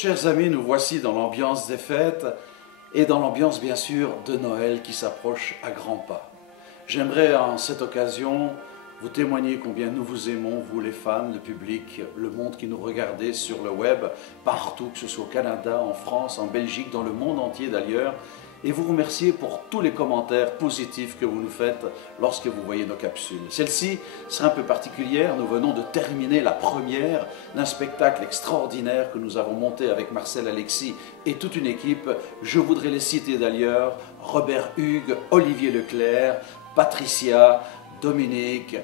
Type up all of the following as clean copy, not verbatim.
chers amis, nous voici dans l'ambiance des fêtes et dans l'ambiance bien sûr de Noël qui s'approche à grands pas. J'aimerais en cette occasion vous témoigner combien nous vous aimons, vous les fans, le public, le monde qui nous regardez sur le web, partout, que ce soit au Canada, en France, en Belgique, dans le monde entier d'ailleurs, et vous remercier pour tous les commentaires positifs que vous nous faites lorsque vous voyez nos capsules. Celle-ci sera un peu particulière, nous venons de terminer la première d'un spectacle extraordinaire que nous avons monté avec Marcel Alexis et toute une équipe. Je voudrais les citer d'ailleurs, Robert Hugues, Olivier Leclerc, Patricia, Dominique,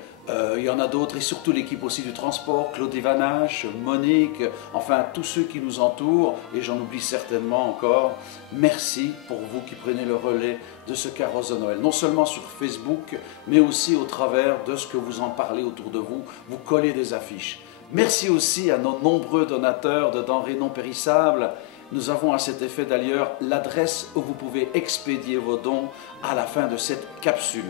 il y en a d'autres et surtout l'équipe aussi du transport, Claude Ivanache, Monique, enfin tous ceux qui nous entourent et j'en oublie certainement encore. Merci pour vous qui prenez le relais de ce carrosse de Noël, non seulement sur Facebook mais aussi au travers de ce que vous en parlez autour de vous, vous collez des affiches. Merci aussi à nos nombreux donateurs de denrées non périssables. Nous avons à cet effet d'ailleurs l'adresse où vous pouvez expédier vos dons à la fin de cette capsule.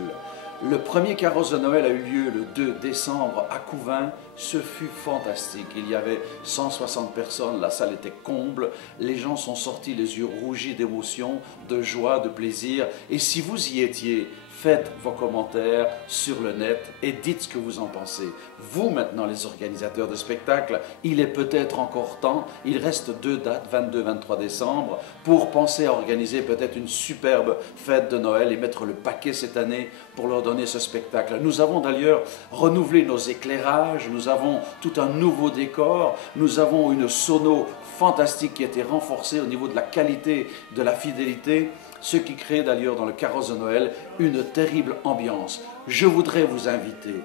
Le premier carrosse de Noël a eu lieu le 2 décembre à Couvain. Ce fut fantastique. Il y avait 160 personnes, la salle était comble. Les gens sont sortis les yeux rougis d'émotion, de joie, de plaisir. Et si vous y étiez, faites vos commentaires sur le net et dites ce que vous en pensez. Vous, maintenant, les organisateurs de spectacles, il est peut-être encore temps, il reste 2 dates, 22-23 décembre, pour penser à organiser peut-être une superbe fête de Noël et mettre le paquet cette année pour leur donner ce spectacle. Nous avons d'ailleurs renouvelé nos éclairages, nous avons tout un nouveau décor, nous avons une sono fantastique qui a été renforcée au niveau de la qualité, de la fidélité, ce qui crée d'ailleurs dans le carrosse de Noël une terrible ambiance. Je voudrais vous inviter,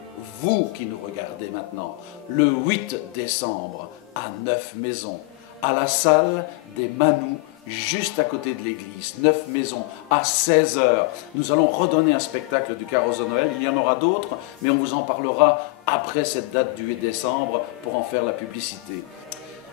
vous qui nous regardez maintenant, le 8 décembre à Neuf-Maisons, à la salle des Manous, juste à côté de l'église, Neuf-Maisons, à 16 h. Nous allons redonner un spectacle du carrosse de Noël. Il y en aura d'autres, mais on vous en parlera après cette date du 8 décembre pour en faire la publicité.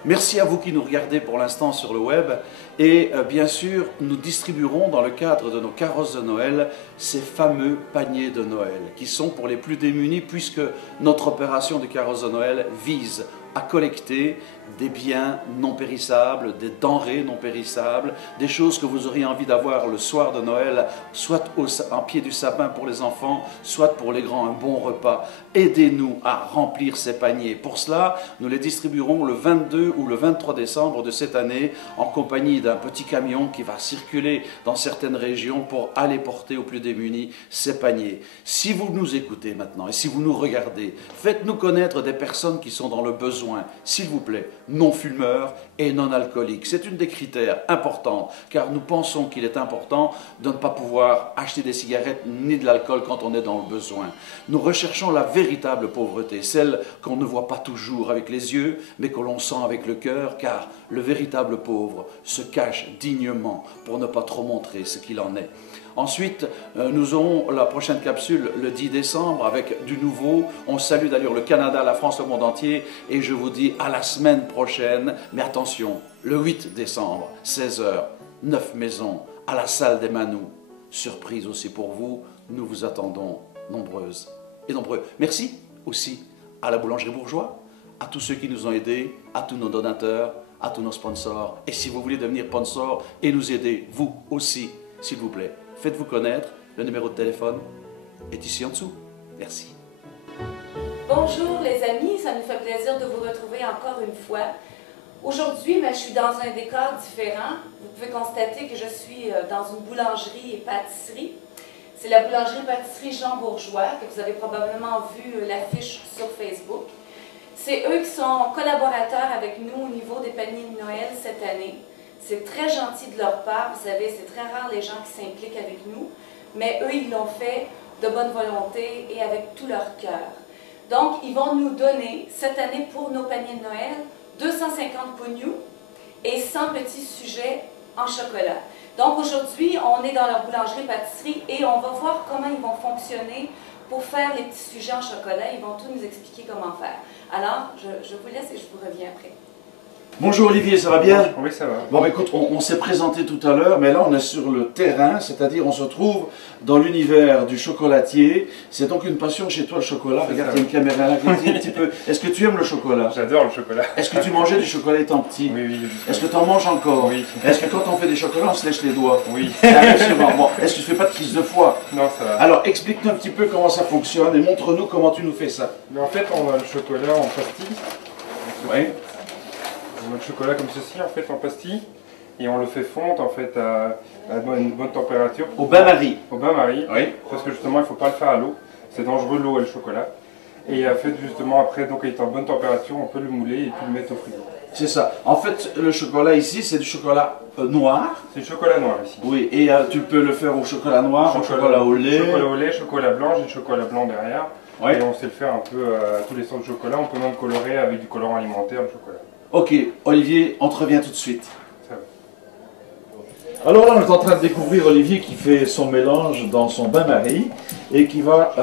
Merci à vous qui nous regardez pour l'instant sur le web et bien sûr nous distribuerons dans le cadre de nos carrosses de Noël ces fameux paniers de Noël qui sont pour les plus démunis puisque notre opération de carrosse de Noël vise à collecter des biens non périssables, des denrées non périssables, des choses que vous auriez envie d'avoir le soir de Noël, soit en pied du sapin pour les enfants, soit pour les grands, un bon repas. Aidez-nous à remplir ces paniers. Pour cela, nous les distribuerons le 22 ou le 23 décembre de cette année en compagnie d'un petit camion qui va circuler dans certaines régions pour aller porter aux plus démunis ces paniers. Si vous nous écoutez maintenant et si vous nous regardez, faites-nous connaître des personnes qui sont dans le besoin, s'il vous plaît, non fumeurs et non alcooliques. C'est une des critères importants, car nous pensons qu'il est important de ne pas pouvoir acheter des cigarettes ni de l'alcool quand on est dans le besoin. Nous recherchons la véritable pauvreté, celle qu'on ne voit pas toujours avec les yeux, mais que l'on sent avec le cœur, car le véritable pauvre se cache dignement pour ne pas trop montrer ce qu'il en est. Ensuite, nous aurons la prochaine capsule le 10 décembre avec du nouveau. On salue d'ailleurs le Canada, la France, le monde entier et je vous dis à la semaine prochaine. Mais attention, le 8 décembre, 16 h, Neuf-Maisons, à la salle des Manous. Surprise aussi pour vous, nous vous attendons nombreuses et nombreux. Merci aussi à la Boulangerie Bourgeois, à tous ceux qui nous ont aidés, à tous nos donateurs, à tous nos sponsors. Et si vous voulez devenir sponsor et nous aider, vous aussi, s'il vous plaît, faites-vous connaître, le numéro de téléphone est ici en dessous. Merci. Bonjour les amis, ça nous fait plaisir de vous retrouver encore une fois. Aujourd'hui, je suis dans un décor différent. Vous pouvez constater que je suis dans une boulangerie et pâtisserie. C'est la boulangerie-pâtisserie Jean Bourgeois, que vous avez probablement vu l'affiche sur Facebook. C'est eux qui sont collaborateurs avec nous au niveau des paniers de Noël cette année. C'est très gentil de leur part, vous savez, c'est très rare les gens qui s'impliquent avec nous, mais eux, ils l'ont fait de bonne volonté et avec tout leur cœur. Donc, ils vont nous donner, cette année, pour nos paniers de Noël, 250 pognous et 100 petits sujets en chocolat. Donc, aujourd'hui, on est dans leur boulangerie-pâtisserie et on va voir comment ils vont fonctionner pour faire les petits sujets en chocolat. Ils vont tout nous expliquer comment faire. Alors, je vous laisse et je vous reviens après. Bonjour Olivier, ça va bien? Oui, ça va. Bon, bah, écoute, on s'est présenté tout à l'heure, mais là on est sur le terrain, c'est-à-dire on se trouve dans l'univers du chocolatier. C'est donc une passion chez toi le chocolat. Regarde, il y a une caméra là qui dit un petit peu. Est-ce que tu aimes le chocolat? J'adore le chocolat. Est-ce que tu mangeais du chocolat étant petit? Oui, oui. Est-ce que tu en manges encore? Oui. Est-ce que quand on fait des chocolats, on se lèche les doigts? Oui. Bon, est-ce que tu fais pas de crise de foie? Non, ça va. Alors, explique-nous un petit peu comment ça fonctionne et montre-nous comment tu nous fais ça. Mais en fait, on a le chocolat en pastille. Oui. On a le chocolat comme ceci, en fait, en pastille. Et on le fait fondre, en fait, à une bonne température. Au bain-marie. Au bain-marie. Oui. Parce que justement, il ne faut pas le faire à l'eau. C'est dangereux l'eau et le chocolat. Et en fait, justement, après, donc, il est en bonne température, on peut le mouler et puis le mettre au frigo. C'est ça. En fait, le chocolat ici, c'est du chocolat noir. C'est du chocolat noir ici. Oui, et tu peux le faire au chocolat noir, au chocolat au lait. Chocolat au lait, chocolat blanc, j'ai du chocolat blanc derrière. Ouais. Et on sait le faire un peu à tous les sortes de chocolat. On peut même colorer avec du colorant alimentaire le chocolat. Ok, Olivier, on te revient tout de suite. Ça va. Alors là, on est en train de découvrir Olivier qui fait son mélange dans son bain-marie et qui va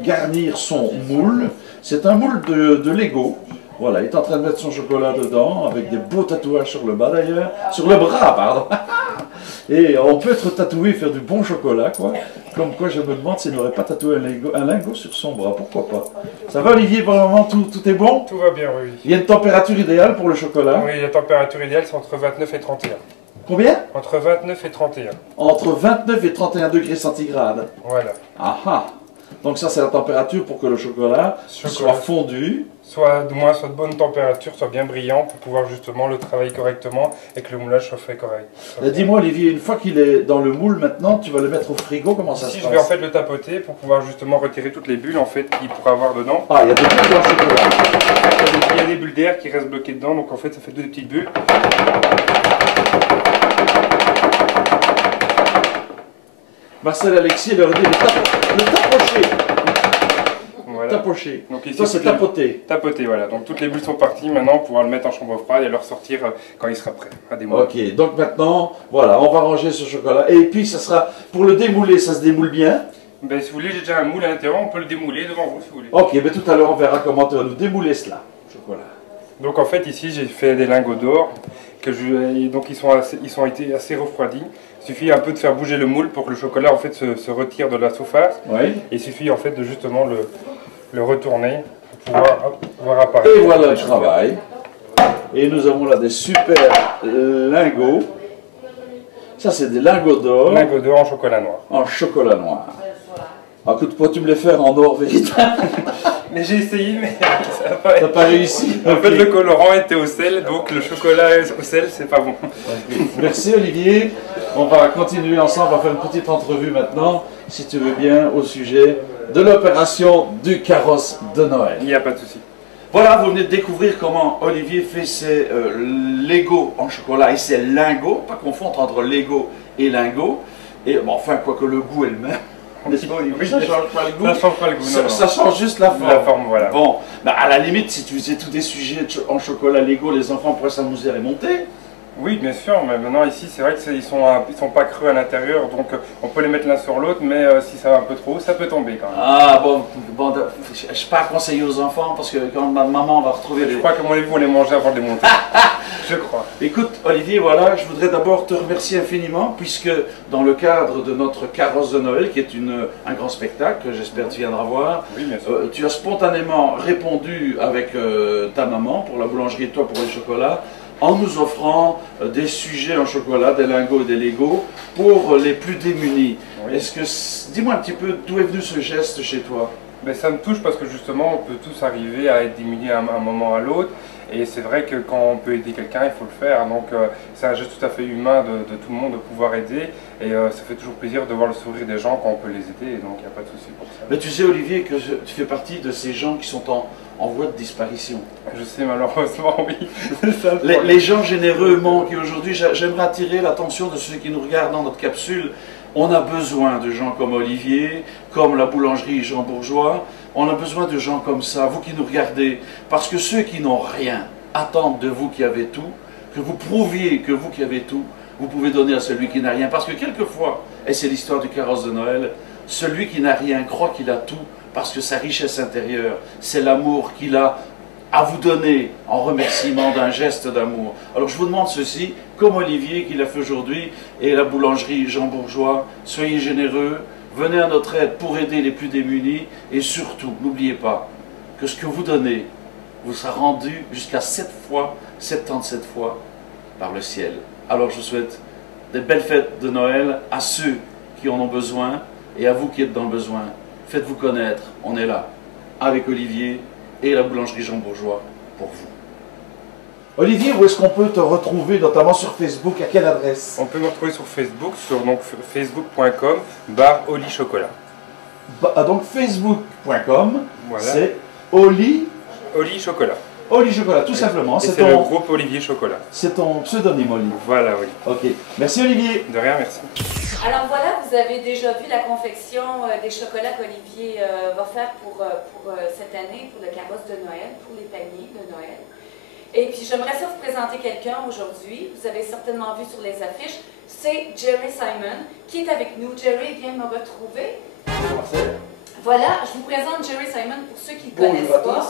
garnir son moule. C'est un moule de Lego. Voilà, il est en train de mettre son chocolat dedans, avec des beaux tatouages sur le bas d'ailleurs, sur le bras, pardon. Et on peut être tatoué et faire du bon chocolat, quoi. Comme quoi, je me demande s'il n'aurait pas tatoué un lingot sur son bras, pourquoi pas. Ça va Olivier, pour le moment, tout est bon? Tout va bien, oui. Il y a une température idéale pour le chocolat? Oui, la température idéale, c'est entre 29 et 31. Combien? Entre 29 et 31. Entre 29 et 31 degrés centigrades. Voilà. Ah ah. Donc ça, c'est la température pour que le chocolat soit fondu. Soit de bonne température, soit bien brillant pour pouvoir justement le travailler correctement et que le moulage soit fait correct. Dis-moi Olivier, une fois qu'il est dans le moule maintenant, tu vas le mettre au frigo, comment ça se passe? Je vais en fait le tapoter pour pouvoir justement retirer toutes les bulles en fait qu'il pourrait avoir dedans. Ah, il y a des bulles dans le chocolat. Il y a des bulles d'air qui restent bloquées dedans, donc en fait ça fait deux petites bulles. Marcel Alexis leur dit le tapocher. Voilà. Tapocher. Donc ici, ça c'est tapoter. Tapoter, voilà. Donc toutes les bulles sont parties, maintenant on va pouvoir le mettre en chambre froide et le ressortir quand il sera prêt à démouler. Ok, donc maintenant, voilà, on va ranger ce chocolat. Et puis ça sera, pour le démouler, ça se démoule bien. Ben, si vous voulez, j'ai déjà un moule à l'intérieur, on peut le démouler devant vous si vous voulez. Ok, ben tout à l'heure on verra comment tu vas nous démouler cela. Chocolat. Donc en fait ici j'ai fait des lingots d'or, donc ils ont été assez refroidis. Il suffit un peu de faire bouger le moule pour que le chocolat en fait se retire de la surface. Oui. Il suffit en fait de justement le retourner pour pouvoir apparaître. Et voilà le travail. Et nous avons là des super lingots. Ça c'est des lingots d'or. Lingots d'or en chocolat noir. En chocolat noir. Ah, écoute, pourquoi tu me les faire en or véritable? Mais j'ai essayé, mais ça n'a pas, pas réussi. En fait, le colorant était au sel, donc le chocolat au sel, c'est pas bon. Okay. Merci Olivier. On va continuer ensemble, on va faire une petite entrevue maintenant, si tu veux bien, au sujet de l'opération du carrosse de Noël. Il n'y a pas de souci. Voilà, vous venez de découvrir comment Olivier fait ses Lego en chocolat et ses lingots, pas confondre entre Lego et lingots. Et bon, enfin, quoique le goût est le même. N'est-ce pas, Olivier? Oui, ça change pas le goût. Ça change pas le goût, non, Ça change juste la forme. La forme, voilà. Bon, bah à la limite, si tu faisais tous des sujets en chocolat Lego, les enfants pourraient s'amuser à les monter. Oui, bien sûr, mais maintenant ici, c'est vrai qu'ils sont pas creux à l'intérieur, donc on peut les mettre l'un sur l'autre, mais si ça va un peu trop haut, ça peut tomber quand même. Ah bon, je ne sais pas conseiller aux enfants, parce que quand ma maman va retrouver les... Je crois que mon avis, vont les manger avant de les monter. Je crois. Écoute, Olivier, voilà, je voudrais d'abord te remercier infiniment, puisque dans le cadre de notre carrosse de Noël, qui est un grand spectacle, que j'espère tu viendras voir, oui, bien sûr. Tu as spontanément répondu avec ta maman pour la boulangerie et toi pour les chocolats, en nous offrant des sujets en chocolat, des lingots et des Legos pour les plus démunis. Oui. Dis-moi un petit peu d'où est venu ce geste chez toi? Ben, ça me touche parce que justement on peut tous arriver à être démunis à un moment à l'autre, et c'est vrai que quand on peut aider quelqu'un, il faut le faire, donc c'est un geste tout à fait humain de tout le monde de pouvoir aider, et ça fait toujours plaisir de voir le sourire des gens quand on peut les aider, et donc il n'y a pas de souci pour ça. Mais tu sais Olivier que tu fais partie de ces gens qui sont en voie de disparition. Je sais malheureusement, oui. Les gens généreux manquent, et aujourd'hui j'aimerais attirer l'attention de ceux qui nous regardent dans notre capsule. On a besoin de gens comme Olivier, comme la boulangerie Jean Bourgeois. On a besoin de gens comme ça, vous qui nous regardez. Parce que ceux qui n'ont rien attendent de vous qui avez tout, que vous prouviez que vous qui avez tout, vous pouvez donner à celui qui n'a rien. Parce que quelquefois, et c'est l'histoire du carrosse de Noël, celui qui n'a rien croit qu'il a tout, parce que sa richesse intérieure, c'est l'amour qu'il a à vous donner en remerciement d'un geste d'amour. Alors je vous demande ceci, comme Olivier qui l'a fait aujourd'hui, et la boulangerie Jean Bourgeois, soyez généreux, venez à notre aide pour aider les plus démunis, et surtout, n'oubliez pas que ce que vous donnez vous sera rendu jusqu'à 7 fois, 77 fois par le ciel. Alors je vous souhaite des belles fêtes de Noël à ceux qui en ont besoin, et à vous qui êtes dans le besoin. Faites-vous connaître, on est là, avec Olivier et la boulangerie Jean Bourgeois pour vous. Olivier, où est-ce qu'on peut te retrouver, notamment sur Facebook, à quelle adresse? On peut me retrouver sur Facebook, sur facebook.com/Oli Chocolat. Donc facebook.com, Voilà. c'est Oli Chocolat. Oli Chocolat, tout simplement. Et c'est le groupe Olivier Chocolat. C'est ton pseudonyme, Oli. Voilà, oui. Ok. Merci, Olivier. De rien, merci. Alors voilà, vous avez déjà vu la confection des chocolats qu'Olivier va faire pour cette année, pour le carrosse de Noël, pour les paniers de Noël. Et puis j'aimerais ça vous présenter quelqu'un aujourd'hui, vous avez certainement vu sur les affiches, c'est Jerry Simon qui est avec nous. Jerry vient me retrouver. Voilà, je vous présente Jerry Simon pour ceux qui ne le connaissent pas.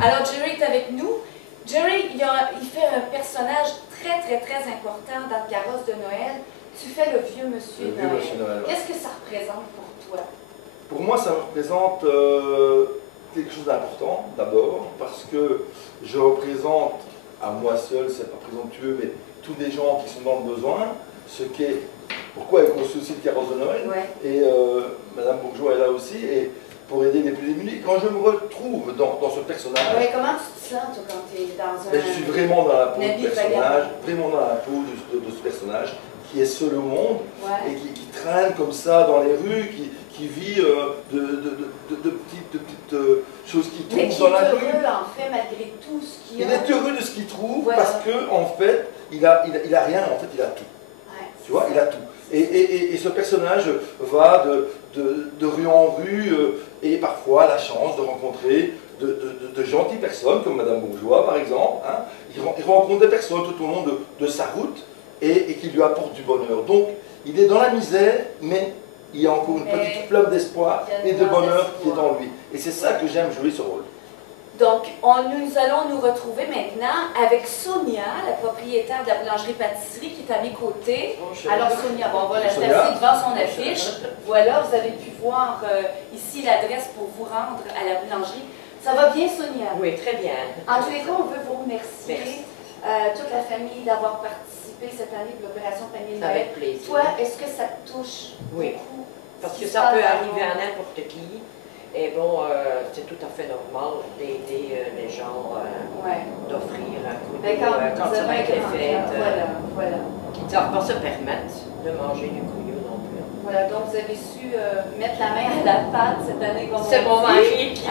Alors Jerry est avec nous. Jerry, il fait un personnage très important dans le carrosse de Noël. Tu fais le vieux monsieur Noël. Qu'est-ce que ça représente pour toi? Pour moi, ça représente quelque chose d'important, d'abord, parce que je représente, à moi seul, c'est pas présomptueux, mais tous les gens qui sont dans le besoin, ce qu'est, pourquoi elle construit aussi le carrosse de Noël, et Madame Bourgeois est là aussi, et pour aider les plus démunis. Quand je me retrouve dans ce personnage... Ouais, comment tu te sens, toi, quand tu es dans un... Je suis vraiment dans la peau du personnage, vraiment dans la peau de ce personnage, qui est seul au monde, et qui traîne comme ça dans les rues, qui vit de petites choses qu'il trouve dans la rue. Mais qui est heureux, en fait, malgré tout ce qu'il a. Il est heureux de ce qu'il trouve, parce que en fait, il a rien, en fait, il a tout. Tu vois, il a tout. Et ce personnage va de rue en rue, et parfois a la chance de rencontrer de gentilles personnes, comme Madame Bourgeois, par exemple. Hein. Il rencontre des personnes tout au long de sa route, et qui lui apportent du bonheur. Donc, il est dans la misère, mais il y a encore une petite flamme d'espoir et de bonheur qui est en lui. Et c'est ça que j'aime jouer ce rôle. Donc, nous allons nous retrouver maintenant avec Sonia, la propriétaire de la boulangerie-pâtisserie qui est à mes côtés. Bonjour. Alors Sonia, bon, on va la placer devant son affiche. Voilà, vous avez pu voir ici l'adresse pour vous rendre à la boulangerie. Ça va bien, Sonia? Oui, très bien. En tous les cas, on veut vous remercier, toute la famille, d'avoir participé cette année pour l'opération Panier de Noël. Avec plaisir. Toi, est-ce que ça te touche beaucoup? Parce que ça peut arriver à n'importe qui. Et bon, c'est tout à fait normal d'aider les gens, d'offrir un coup de quand ça va être les fêtes, qui ne savent pas se permettre de manger du couillou non plus. Voilà, donc vous avez su mettre la main à la pâte cette année. C'est mon mari qui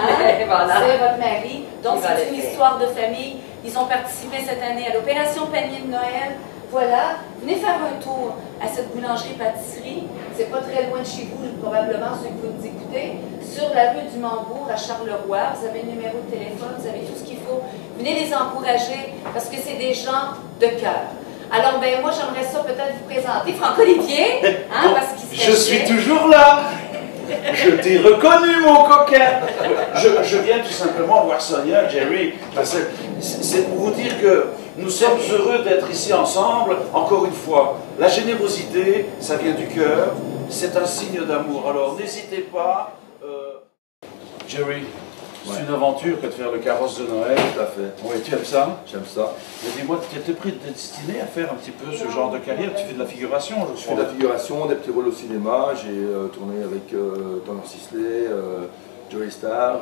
voilà. C'est votre mari. Donc c'est une faire. histoire de famille. Ils ont participé cette année à l'opération Panier de Noël. Voilà, venez faire un tour à cette boulangerie-pâtisserie. C'est pas très loin de chez vous, probablement, ceux que vous nous écoutez. Sur la rue du Mambourg, à Charleroi. Vous avez le numéro de téléphone, vous avez tout ce qu'il faut. Venez les encourager, parce que c'est des gens de cœur. Alors, ben moi, j'aimerais ça peut-être vous présenter Franck-Olivier, hein, parce qu'il Je suis toujours là. Je t'ai reconnu, mon coquin. Je viens tout simplement voir Sonia, Jerry, parce que c'est pour vous dire que nous sommes heureux d'être ici ensemble, encore une fois. La générosité, ça vient du cœur, c'est un signe d'amour. Alors n'hésitez pas. Jerry, c'est une aventure que de faire le carrosse de Noël. Tout à fait. Oui, tu aimes ça? J'aime ça. Mais dis-moi, tu étais prédestiné à faire un petit peu ce genre de carrière? Tu fais de la figuration, je Je crois. fais de la figuration, des petits rôles au cinéma. J'ai tourné avec Tanner Sisley, Joey Star.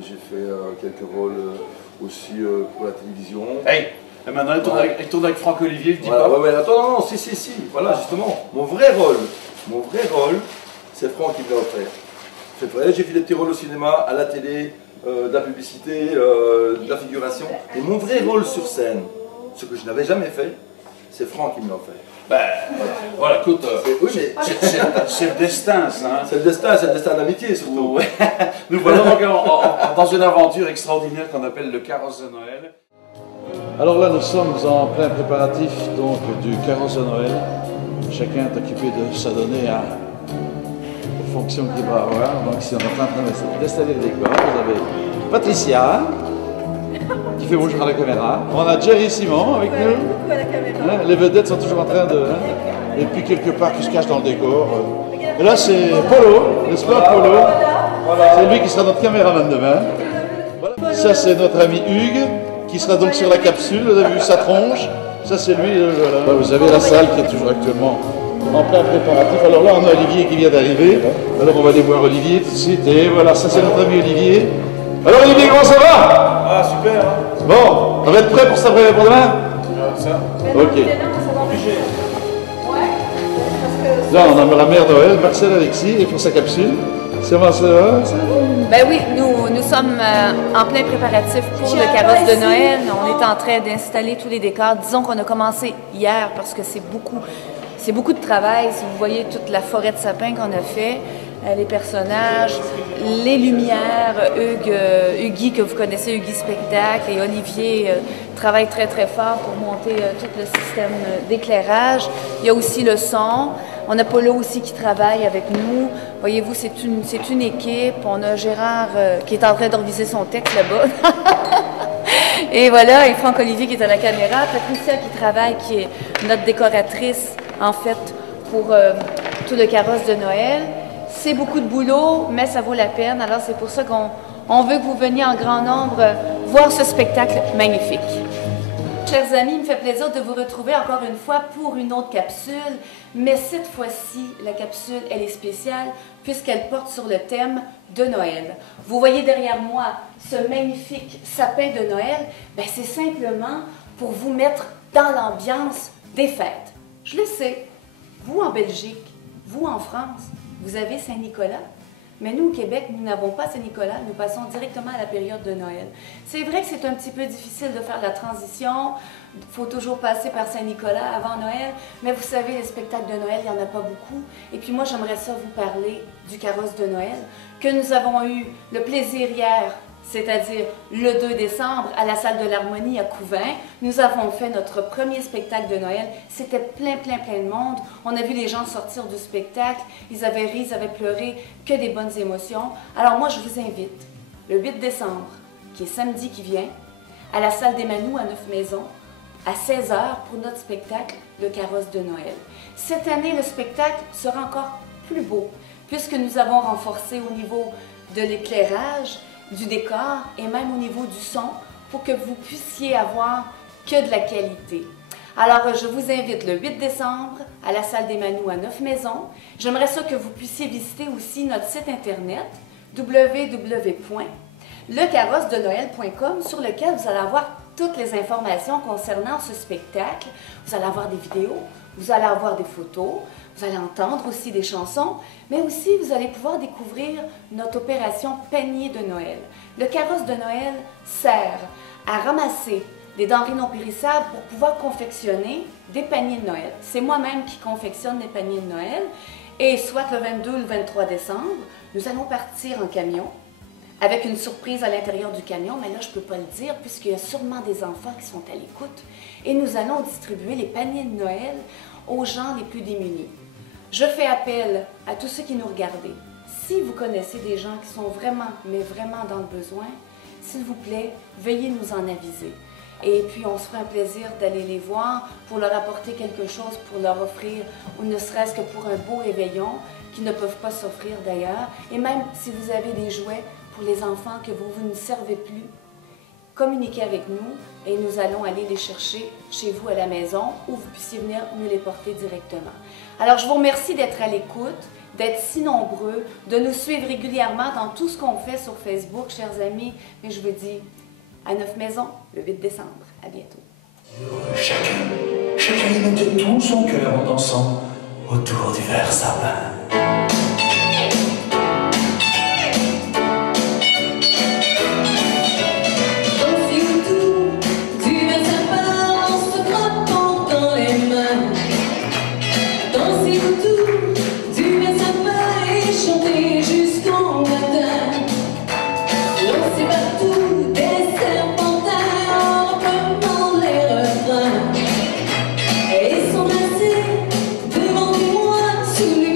J'ai fait quelques rôles aussi pour la télévision. Hey! Et maintenant, il tourne avec Franck Olivier, je dis Voilà, pas. ouais, attends, non, si. Voilà, justement, mon vrai rôle, c'est Franck qui me l'a offert. C'est vrai, j'ai fait des petits rôles au cinéma, à la télé, de la publicité, de la figuration. Et mon vrai rôle sur scène, ce que je n'avais jamais fait, c'est Franck qui me l'a offert. Ben, voilà, écoute, Oui, mais c'est le destin, ça. Hein. c'est le destin d'amitié surtout. Ouais. Nous voilà donc dans une aventure extraordinaire qu'on appelle le carrosse de Noël. Alors là, nous sommes en plein préparatif donc du carrosse de Noël. Chacun est occupé de s'adonner aux fonctions qu'il va avoir. Donc ici, on est en train d'installer le décor. Vous avez Patricia, qui fait bonjour à la caméra. On a Jerry Simon avec nous. Coucou à la caméra. Les vedettes sont toujours en train de... Et puis quelque part qui se cache dans le décor. Et là c'est Polo, n'est-ce pas Polo? C'est lui qui sera notre caméraman demain. Voilà. Ça c'est notre ami Hugues, qui sera donc sur la capsule. Vous avez vu sa tronche. Ça c'est lui. Voilà. Vous avez la salle qui est toujours actuellement en plein préparatif. Alors là on a Olivier qui vient d'arriver. Alors on va aller voir Olivier tout de suite. Et voilà, ça c'est notre ami Olivier. Alors Olivier, comment ça va? Ah super hein. Bon, on va être prêt pour ça pour demain? Ça. Ok. Là, on a la mère Noël, Marcel Alexis, et pour sa capsule. Comment ça va? Ben oui, nous sommes en plein préparatif pour le carrosse de Noël. On est en train d'installer tous les décors. Disons qu'on a commencé hier parce que c'est beaucoup de travail. Si vous voyez toute la forêt de sapins qu'on a fait, les personnages, les lumières, Huggy que vous connaissez, Huggy Spectacle, et Olivier travaillent très très fort pour monter tout le système d'éclairage. Il y a aussi le son. On a Polo aussi qui travaille avec nous. Voyez-vous, c'est une équipe. On a Gérard qui est en train d'organiser son texte là-bas. Et voilà, et Franck-Olivier qui est à la caméra. Patricia qui travaille, qui est notre décoratrice, en fait, pour tout le carrosse de Noël. C'est beaucoup de boulot, mais ça vaut la peine. Alors, c'est pour ça qu'on veut que vous veniez en grand nombre voir ce spectacle magnifique. Chers amis, il me fait plaisir de vous retrouver encore une fois pour une autre capsule, mais cette fois-ci, la capsule, elle est spéciale puisqu'elle porte sur le thème de Noël. Vous voyez derrière moi ce magnifique sapin de Noël, ben c'est simplement pour vous mettre dans l'ambiance des fêtes. Je le sais, vous en Belgique, vous en France, vous avez Saint-Nicolas. Mais nous, au Québec, nous n'avons pas Saint-Nicolas, nous passons directement à la période de Noël. C'est vrai que c'est un petit peu difficile de faire la transition, il faut toujours passer par Saint-Nicolas avant Noël, mais vous savez, les spectacles de Noël, il n'y en a pas beaucoup. Et puis moi, j'aimerais ça vous parler du carrosse de Noël, que nous avons eu le plaisir hier, c'est-à-dire le 2 décembre, à la salle de l'Harmonie à Couvain. Nous avons fait notre premier spectacle de Noël. C'était plein de monde. On a vu les gens sortir du spectacle. Ils avaient ri, ils avaient pleuré, que des bonnes émotions. Alors moi, je vous invite, le 8 décembre, qui est samedi qui vient, à la salle des Manous à Neuf-Maisons, à 16h pour notre spectacle, le carrosse de Noël. Cette année, le spectacle sera encore plus beau, puisque nous avons renforcé au niveau de l'éclairage, du décor et même au niveau du son pour que vous puissiez avoir que de la qualité. Alors, je vous invite le 8 décembre à la salle des Manous à Neuf-Maisons. J'aimerais ça que vous puissiez visiter aussi notre site internet www.lecarrossenoël.com sur lequel vous allez avoir toutes les informations concernant ce spectacle. Vous allez avoir des vidéos, vous allez avoir des photos, vous allez entendre aussi des chansons, mais aussi vous allez pouvoir découvrir notre opération Panier de Noël. Le carrosse de Noël sert à ramasser des denrées non périssables pour pouvoir confectionner des paniers de Noël. C'est moi-même qui confectionne les paniers de Noël et soit le 22 ou le 23 décembre, nous allons partir en camion avec une surprise à l'intérieur du camion, mais là je ne peux pas le dire puisqu'il y a sûrement des enfants qui sont à l'écoute et nous allons distribuer les paniers de Noël aux gens les plus démunis. Je fais appel à tous ceux qui nous regardent. Si vous connaissez des gens qui sont vraiment, mais vraiment dans le besoin, s'il vous plaît, veuillez nous en aviser. Et puis, on se fera un plaisir d'aller les voir pour leur apporter quelque chose, pour leur offrir, ou ne serait-ce que pour un beau réveillon, qu'ils ne peuvent pas s'offrir d'ailleurs. Et même si vous avez des jouets pour les enfants que vous ne servez plus, communiquez avec nous et nous allons aller les chercher chez vous à la maison ou vous puissiez venir nous les porter directement. Alors, je vous remercie d'être à l'écoute, d'être si nombreux, de nous suivre régulièrement dans tout ce qu'on fait sur Facebook, chers amis. Mais je vous dis à Neuf-Maisons, le 8 décembre. À bientôt. Chacun y mettait tout son cœur en dansant autour du vert sapin. Et son assez, demandez-moi sous le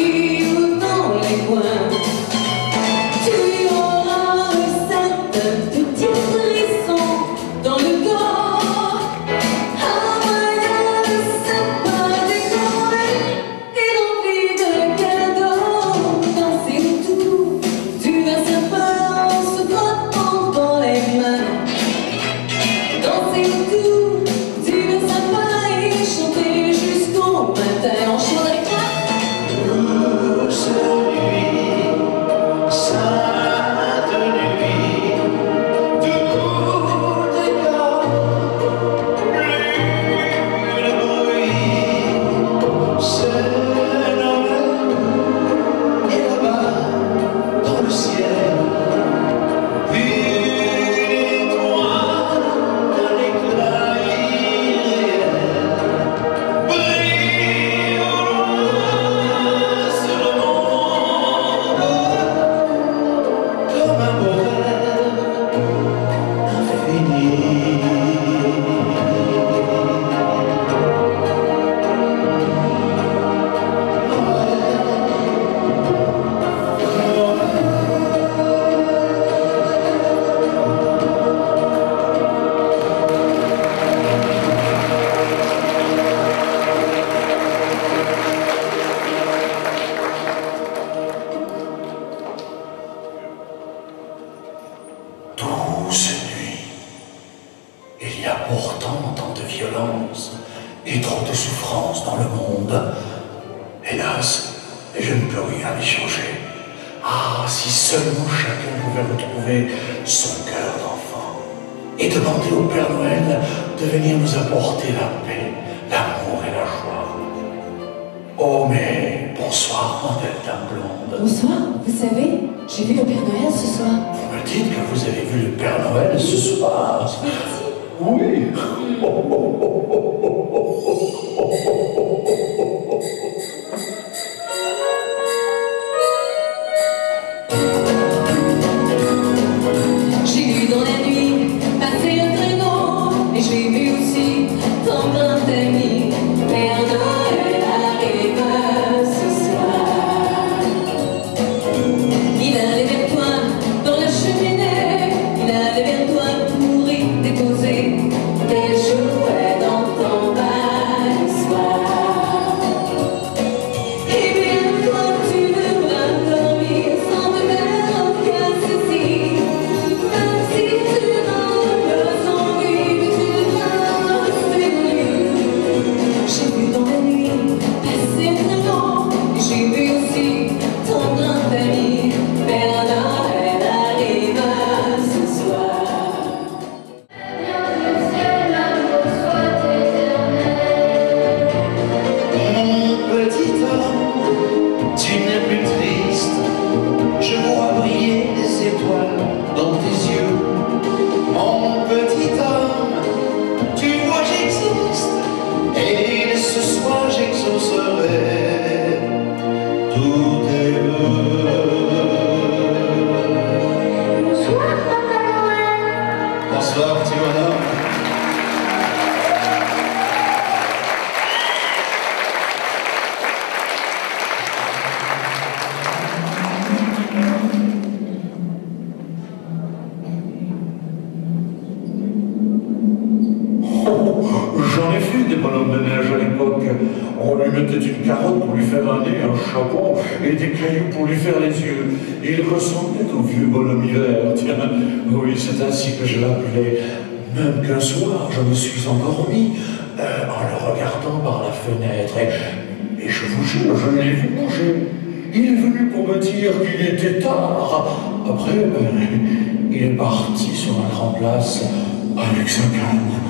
souffrance dans le monde. Hélas, je ne peux rien y changer. Ah, si seulement chacun pouvait retrouver son cœur d'enfant et demander au Père Noël de venir nous apporter la paix, l'amour et la joie. Oh, mais bonsoir, ma belle dame blonde. Bonsoir, vous savez, j'ai vu le Père Noël ce soir. Vous me dites que vous avez vu le Père Noël ce soir? Oui. J'ai vu dans la nuit passer le traîneau et j'ai vu aussi ton grand ami. Père Noël arrive ce soir. Il allait vers toi dans la cheminée, il allait vers toi pour y déposer des jouets dans ton balançoire. Et bien toi tu devras dormir sans te faire aucun souci. Même si tu n'as pas envie, mais tu devras rester nu. J'ai vu dans la nuit passer le traîneau et j'ai vu aussi ton grand ami. Père Noël arrive ce soir. Mon petit homme, tu n'es plus triste. Je vois briller des étoiles dans tes yeux. Mon petit homme, tu vois j'existe. Et ce soir j'exaucerai tous tes vœux. Bonsoir, Papa Noël. Bonsoir, petit bonhomme. J'en ai vu des bonhommes de neige à l'époque. On lui mettait une carotte pour lui faire un nez, un chapeau et des cailloux pour lui faire les yeux. Il ressemblait au vieux bonhomme hiver, tiens. Oui, c'est ainsi que je l'appelais. Même qu'un soir, je me suis endormi en le regardant par la fenêtre. Et je vous jure, je l'ai vu bouger. Il est venu pour me dire qu'il était tard. Après, il est parti sur la grande place avec sa canne.